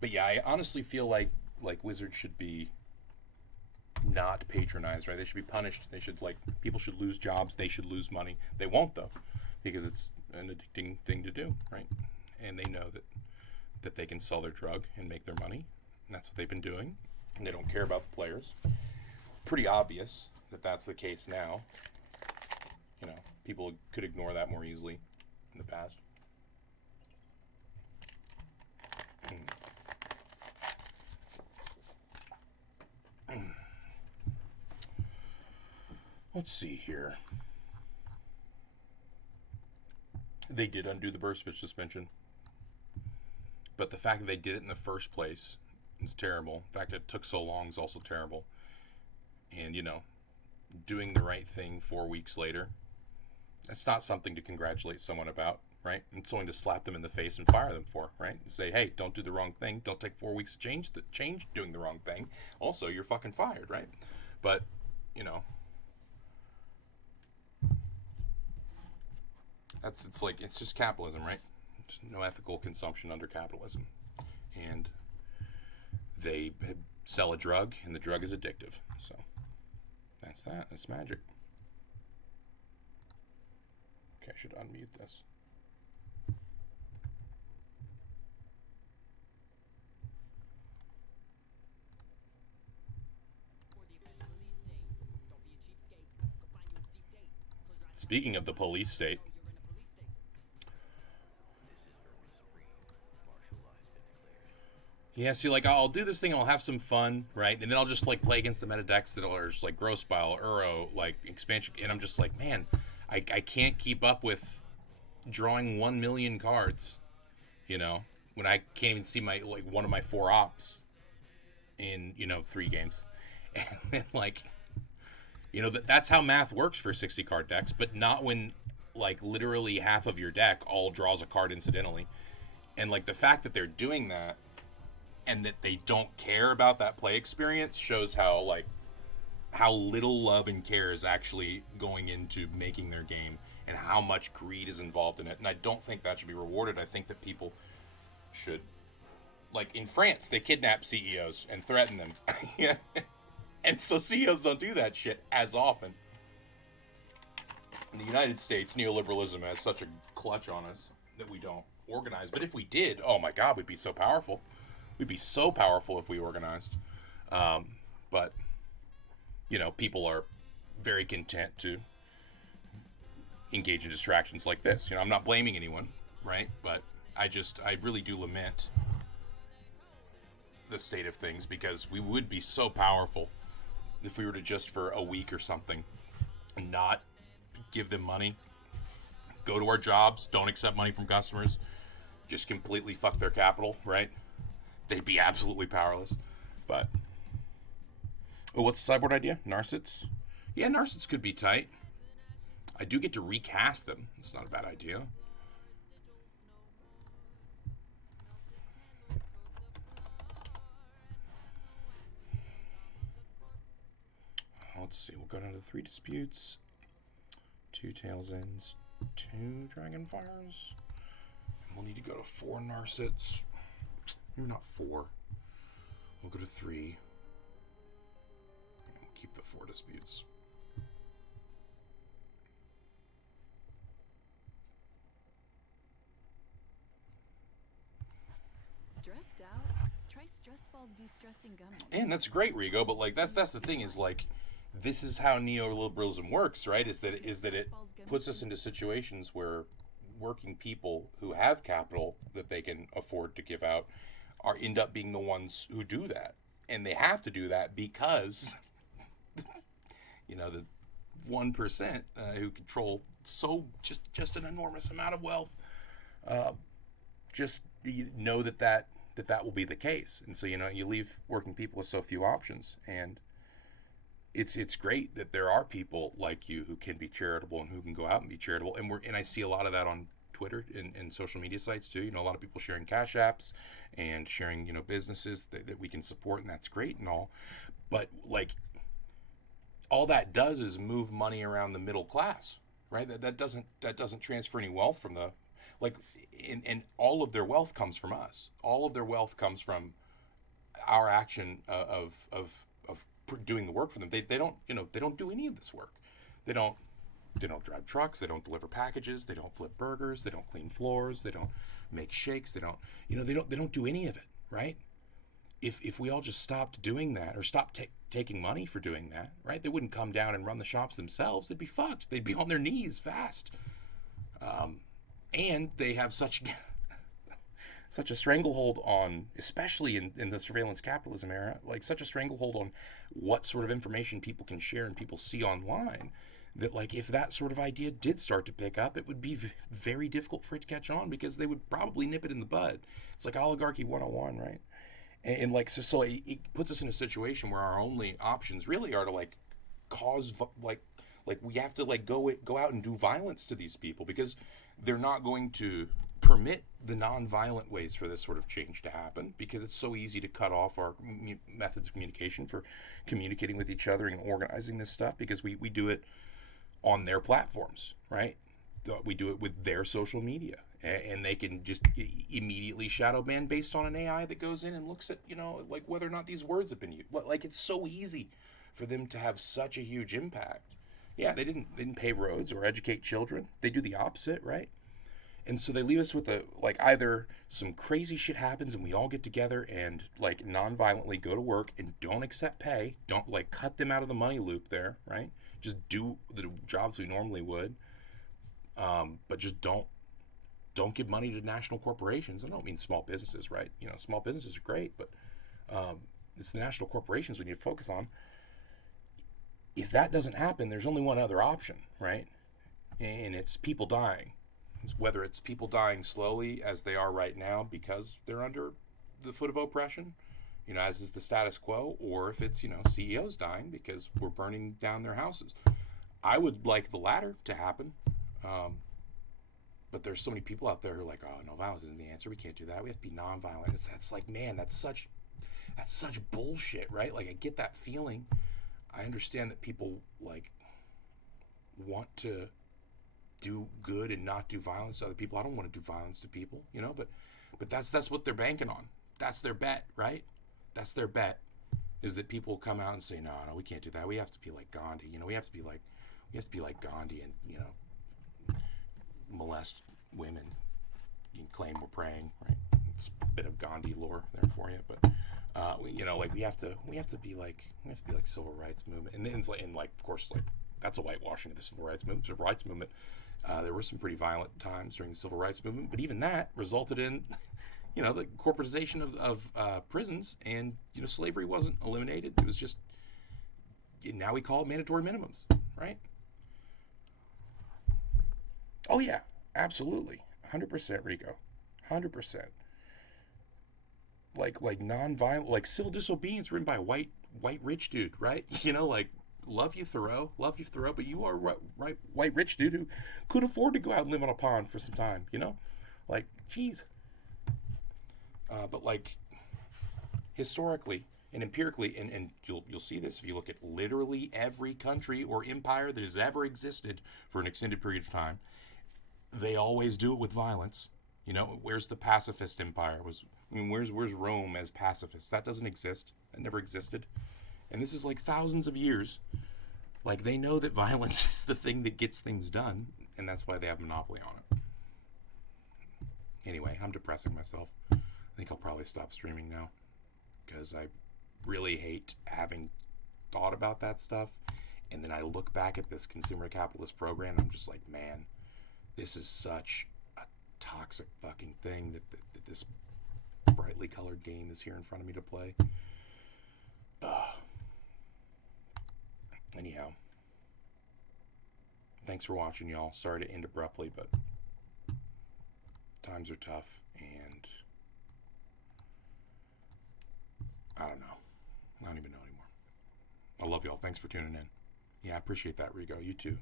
But yeah, I honestly feel like Wizards should be not patronized, right? They should be punished. They should, like, people should lose jobs. They should lose money. They won't though, because it's an addicting thing to do, right? And they know that they can sell their drug and make their money. And that's what they've been doing. And they don't care about the players. Pretty obvious that that's the case now. You know, people could ignore that more easily in the past. Let's see here. They did undo the Burstfitch suspension. But the fact that they did it in the first place is terrible. The fact that it took so long is also terrible. And, you know, doing the right thing 4 weeks later, that's not something to congratulate someone about, right? It's something to slap them in the face and fire them for, right? And say, hey, don't do the wrong thing. Don't take 4 weeks to change doing the wrong thing. Also, you're fucking fired, right? But, you know, it's just capitalism, right? Just no ethical consumption under capitalism. And they sell a drug, and the drug is addictive. So that's that. That's magic. Okay, I should unmute this. Speaking of the police state, yeah, see, like, I'll do this thing, I'll have some fun, right? And then I'll just, like, play against the meta decks that are just, like, Gross Spile, Uro, like, Expansion, and I'm just like, man, I can't keep up with drawing 1 million cards, you know, when I can't even see my, like, one of my 4 ops in, you know, 3 games. And, like, you know, that's how math works for 60 card decks, but not when, like, literally half of your deck all draws a card incidentally. And, like, the fact that they're doing that and that they don't care about that play experience shows how, like, how little love and care is actually going into making their game and how much greed is involved in it. And I don't think that should be rewarded. I think that people should, like, in France, they kidnap CEOs and threaten them. Yeah. And so CEOs don't do that shit as often. In the United States, neoliberalism has such a clutch on us that we don't organize. But if we did, oh my God, we'd be so powerful. We'd be so powerful if we organized. But, you know, people are very content to engage in distractions like this. You know, I'm not blaming anyone, right? But I really do lament the state of things, because we would be so powerful if we were to just for a week or something not give them money, go to our jobs, don't accept money from customers, just completely fuck their capital, right? They'd be absolutely powerless. But oh, what's the sideboard idea? Narsets? Yeah, Narsets could be tight. I do get to recast them. It's not a bad idea. Let's see. We'll go down to 3 disputes, 2 tails ends, 2 dragonfires. And we'll need to go to 4 Narsets. Maybe not 4. We'll go to 3. We'll keep the 4 disputes. Stressed out? Try Stress Ball's de-stressing gummies. And that's great, Rigo. But, like, that's the thing, is, like, this is how neoliberalism works, right? Is that it puts us into situations where working people who have capital that they can afford to give out end up being the ones who do that, and they have to do that because you know, the 1% who control just an enormous amount of wealth, just know that will be the case. And so, you know, you leave working people with so few options. And it's great that there are people like you who can be charitable and who can go out and be charitable. And I see a lot of that on Twitter and social media sites too. You know, a lot of people sharing cash apps and sharing, you know, businesses that we can support, and that's great and all. But, like, all that does is move money around the middle class, right? That doesn't transfer any wealth from the like, and all of their wealth comes from us. All of their wealth comes from our action of doing the work for them. They don't, they don't do any of this work. They don't they don't drive trucks, they don't deliver packages, they don't flip burgers, they don't clean floors, they don't make shakes, they don't, they don't do any of it, right? If we all just stopped doing that, or stopped taking money for doing that, right? They wouldn't come down and run the shops themselves. They'd be fucked. They'd be on their knees fast. And they have such a stranglehold on, especially in the surveillance capitalism era, like such a stranglehold on what sort of information people can share and people see online, that like if that sort of idea did start to pick up, it would be very difficult for it to catch on, because they would probably nip it in the bud. It's like oligarchy 101, right? And like so it puts us in a situation where our only options really are to like cause like we have to like go out and do violence to these people, because they're not going to permit the non-violent ways for this sort of change to happen, because it's so easy to cut off our methods of communication for communicating with each other and organizing this stuff, because we do it on their platforms, right? We do it with their social media, and they can just immediately shadow ban based on an AI that goes in and looks at, like whether or not these words have been used. Like, it's so easy for them to have such a huge impact. Yeah, they didn't pave roads or educate children. They do the opposite, right? And so they leave us with either some crazy shit happens and we all get together and like non-violently go to work and don't accept pay, don't like cut them out of the money loop there, right? Just do the jobs we normally would, but just don't give money to national corporations. I don't mean small businesses, right? Small businesses are great, but it's the national corporations we need to focus on. If that doesn't happen, there's only one other option, right? And it's people dying. Whether it's people dying slowly, as they are right now because they're under the foot of oppression, as is the status quo, or if it's, CEOs dying because we're burning down their houses. I would like the latter to happen. But there's so many people out there who are like, oh, no, violence isn't the answer. We can't do that. We have to be nonviolent. That's like, man, that's such bullshit, right? Like, I get that feeling. I understand that people like want to do good and not do violence to other people. I don't want to do violence to people, but that's what they're banking on. That's their bet, right? That's their bet, is that people come out and say, no, we can't do that. We have to be like Gandhi. We have to be like Gandhi and, molest women. You can claim we're praying, right? It's a bit of Gandhi lore there for you, but we have to be like civil rights movement, and then it's like, of course, like that's a whitewashing of the civil rights movement. Civil rights movement, there were some pretty violent times during the civil rights movement, but even that resulted in, the corporatization of prisons, and slavery wasn't eliminated. It was just, now we call it mandatory minimums, right? Oh yeah, absolutely, 100%, Rico, 100%. Like non-violent, like civil disobedience written by a white rich dude, right? Like, love you Thoreau, but you are right white rich dude who could afford to go out and live on a pond for some time, like, geez. But like historically and empirically, and you'll see this if you look at literally every country or empire that has ever existed for an extended period of time. They always do it with violence. Where's the pacifist empire? Where's Rome as pacifist? That doesn't exist. That never existed. And this is like thousands of years. Like, they know that violence is the thing that gets things done, and that's why they have a monopoly on it. Anyway, I'm depressing myself. I think I'll probably stop streaming now, because I really hate having thought about that stuff, and then I look back at this consumer capitalist program, and I'm just like, man, this is such a toxic fucking thing that this brightly colored game is here in front of me to play. Anyhow, thanks for watching, y'all. Sorry to end abruptly, but times are tough, and I don't know. I don't even know anymore. I love y'all. Thanks for tuning in. Yeah, I appreciate that, Rigo. You too.